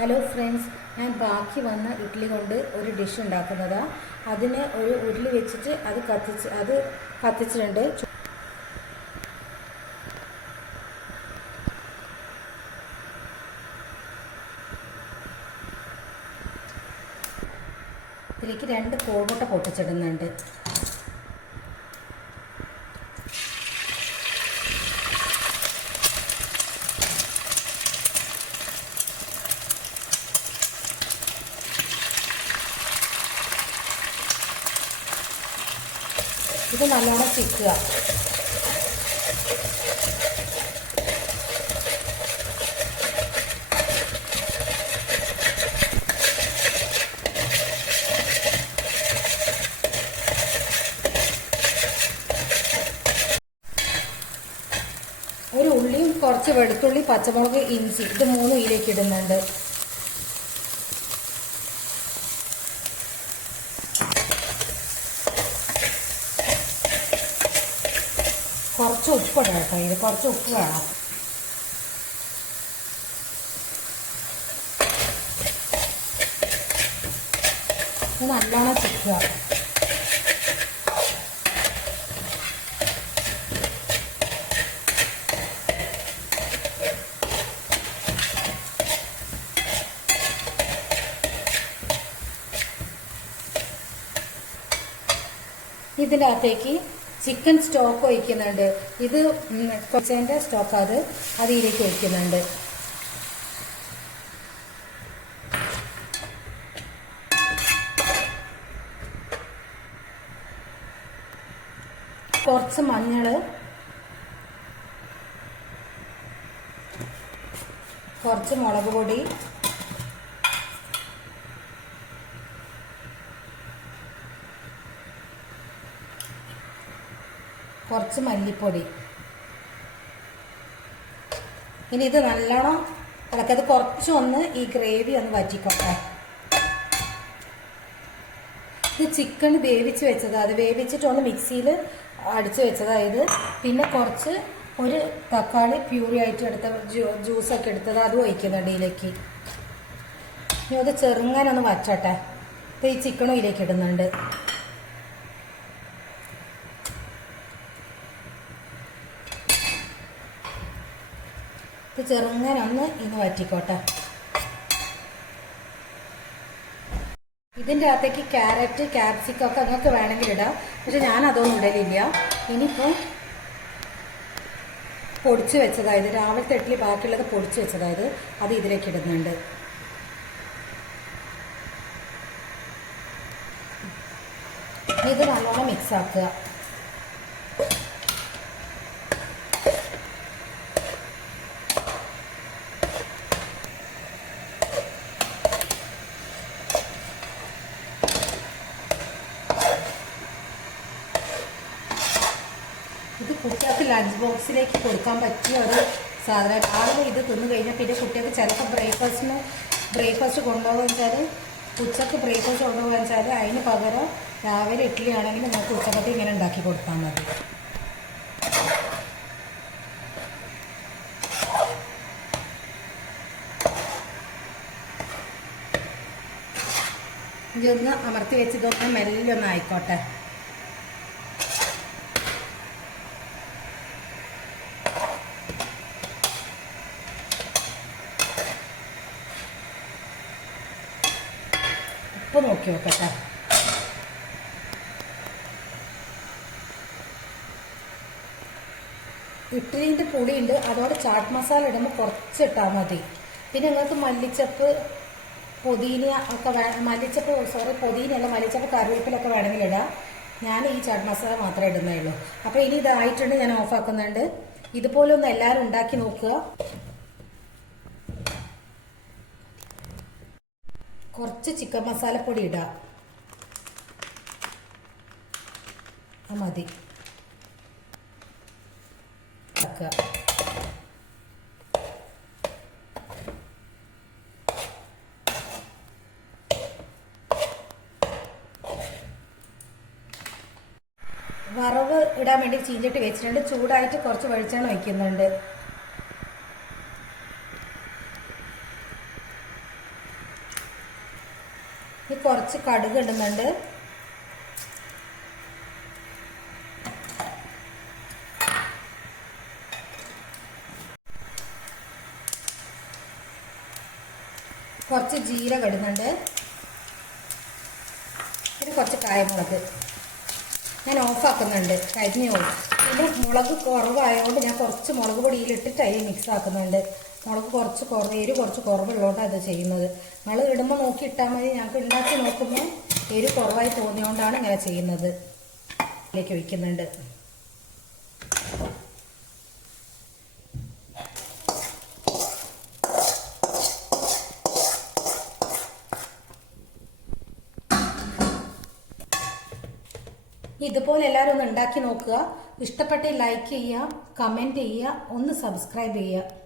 Hello friends, ഞാൻ ബാക്കി വന്ന ഇഡ്ഡലി കൊണ്ട് ഒരു ഡിഷ് ഉണ്ടാക്കുന്നതാണ്. അതിന് ഒരു ഉരുളി വെച്ചിട്ട് അത് കത്തിച്ചിട്ടുണ്ട്. ഇതിലേക്ക് 2 കോഴിമുട്ട പൊട്ടിച്ചിടുന്നുണ്ട്. ഇത് നല്ലോണം ചിക്കുക. ഒരു ഉള്ളിയും കുറച്ച് വെളുത്തുള്ളി, പച്ചമുളക്, ഇഞ്ചി ഇത് 3 ഇതിലേക്ക് ഇടുന്നുണ്ട്. കുറച്ച് ഉപ്പിടണം കേട്ടോ. ഇത് കുറച്ച് ഉപ്പ് വേണം. ഇത് നല്ലോണം ചിക്കുക. ഇതിൻ്റെ അകത്തേക്ക് ചിക്കൻ സ്റ്റോക്ക് ഒഴിക്കുന്നുണ്ട്. ഇത് കൊച്ചേൻ്റെ സ്റ്റോക്ക് അത് ഇതിലേക്ക് ഒഴിക്കുന്നുണ്ട്. കുറച്ച് മഞ്ഞൾ, കുറച്ച് മുളക് പൊടി, കുറച്ച് മല്ലിപ്പൊടി. ഇനി ഇത് നല്ലോണം ഇളക്കത് കുറച്ചൊന്ന് ഈ ഗ്രേവി ഒന്ന് വറ്റിക്കോട്ടെ. ഇത് ചിക്കൻ വേവിച്ച് വെച്ചത്, അത് വേവിച്ചിട്ടൊന്ന് മിക്സിയിൽ അടിച്ച് വെച്ചതായത്. പിന്നെ കുറച്ച് ഒരു തക്കാളി പ്യൂരി ആയിട്ട് എടുത്ത ജ്യൂസൊക്കെ എടുത്തത് അതും ഒഴിക്കുന്നുണ്ട് ഇതിലേക്ക്. ഇനി അത് ചെറുങ്ങനൊന്ന് വച്ചോട്ടെ. ഇത് ഈ ചിക്കനും ഇതിലേക്ക് ഇടുന്നുണ്ട്. ചെറുങ്ങനൊന്ന് ഇന്ന് വറ്റിക്കോട്ടെ. ഇതിൻ്റെ അകത്തേക്ക് ക്യാരറ്റ്, ക്യാപ്സിക്കം ഒക്കെ നിങ്ങൾക്ക് വേണമെങ്കിൽ ഇടാം. പക്ഷെ ഞാൻ അതൊന്നും ഇടലില്ല. ഇനിയിപ്പോൾ പൊടിച്ച് വെച്ചതായത്, രാവിലത്തെ ഇഡ്ഡലി ബാക്കിയുള്ളത് പൊടിച്ച് വെച്ചതായത് അത് ഇതിലേക്ക് ഇടുന്നുണ്ട്. ഇത് നല്ലോണം മിക്സ് ആക്കുക. ഇത് കുട്ടികൾക്ക് ലഞ്ച് ബോക്സിലേക്ക് കൊടുക്കാൻ പറ്റിയ ഒരു സാധനം. ആളുകൾ ഇത് തിന്നു കഴിഞ്ഞാൽ പിന്നെ കുട്ടികൾക്ക് ചിലപ്പോൾ ബ്രേക്ക്ഫാസ്റ്റ് കൊണ്ടുപോകുക വെച്ചാൽ, ഉച്ചക്ക് ബ്രേക്ക്ഫാസ്റ്റ് കൊണ്ടുപോകുക വെച്ചാൽ അതിന് പകരം രാവിലെ ഇഡ്ഡലി ആണെങ്കിൽ നമുക്ക് ഉച്ചക്കത്തെ ഇങ്ങനെ ഉണ്ടാക്കി കൊടുത്താൽ മതി. ഇതൊന്ന് അമർത്തി വെച്ച് ഇതൊന്ന് മെല്ലെ ഒന്ന് ആയിക്കോട്ടെ. ഉപ്പ് നോക്കി നോക്കട്ടെ. ഇഡ്ഡലിൻ്റെ പൊടിയുണ്ട്, അതോടെ ചാട്ട് മസാല ഇടുമ്പോൾ കുറച്ച് ഇട്ടാൽ മതി. പിന്നെ നിങ്ങൾക്ക് മല്ലിച്ചപ്പ്, പുതിന ഒക്കെ പുതിനയല്ല, മല്ലിച്ചപ്പ്, കറിവേപ്പിലൊക്കെ വേണമെങ്കിൽ ഇടാം. ഞാൻ ഈ ചാട്ട് മസാല മാത്രമേ ഇടുന്നേ ഉള്ളൂ. അപ്പോൾ ഇനി ഇതായിട്ടുണ്ട്, ഞാൻ ഓഫാക്കുന്നുണ്ട്. ഇതുപോലെ ഒന്ന് എല്ലാവരും ഉണ്ടാക്കി നോക്കുക. കുറച്ച് ചിക്കൻ മസാലപ്പൊടി ഇടാം, മതി. വറവ് ഇടാൻ വേണ്ടി ചീഞ്ചട്ടി വെച്ചിട്ടുണ്ട്. ചൂടായിട്ട് കുറച്ച് വെളിച്ചെണ്ണ ഒഴിക്കുന്നുണ്ട്. കുറച്ച് കടുക് ഇടുന്നുണ്ട്. കുറച്ച് ജീരകം ഇടുന്നുണ്ട്. പിന്നെ കുറച്ച് കായമുളക് ഞാൻ ഓഫാക്കുന്നുണ്ട്, കരിഞ്ഞു പോകും. പിന്നെ മുളക് കുറവായതുകൊണ്ട് ഞാൻ കുറച്ച് മുളക് പൊടിയിലിട്ടിട്ട് അതിൽ മിക്സ് ആക്കുന്നുണ്ട്. മുളക് കുറച്ച് എരിവ് കുറച്ച് കുറവുള്ളതുകൊണ്ടാണ് അത് ചെയ്യുന്നത്. നിങ്ങൾ ഇടുമ്പോൾ നോക്കി ഇട്ടാൽ മതി. ഞങ്ങൾക്ക് ഉണ്ടാക്കി നോക്കുമ്പോൾ എരിവ് കുറവായി തോന്നിയതുകൊണ്ടാണ് ഇങ്ങനെ ചെയ്യുന്നത്. ഇതിലേക്ക് ഒഴിക്കുന്നുണ്ട്. ഇതുപോലെ എല്ലാവരും ഒന്ന് ഉണ്ടാക്കി നോക്കുക. ഇഷ്ടപ്പെട്ട ലൈക്ക് ചെയ്യുക, കമൻറ്റ് ചെയ്യുക, ഒന്ന് സബ്സ്ക്രൈബ് ചെയ്യുക.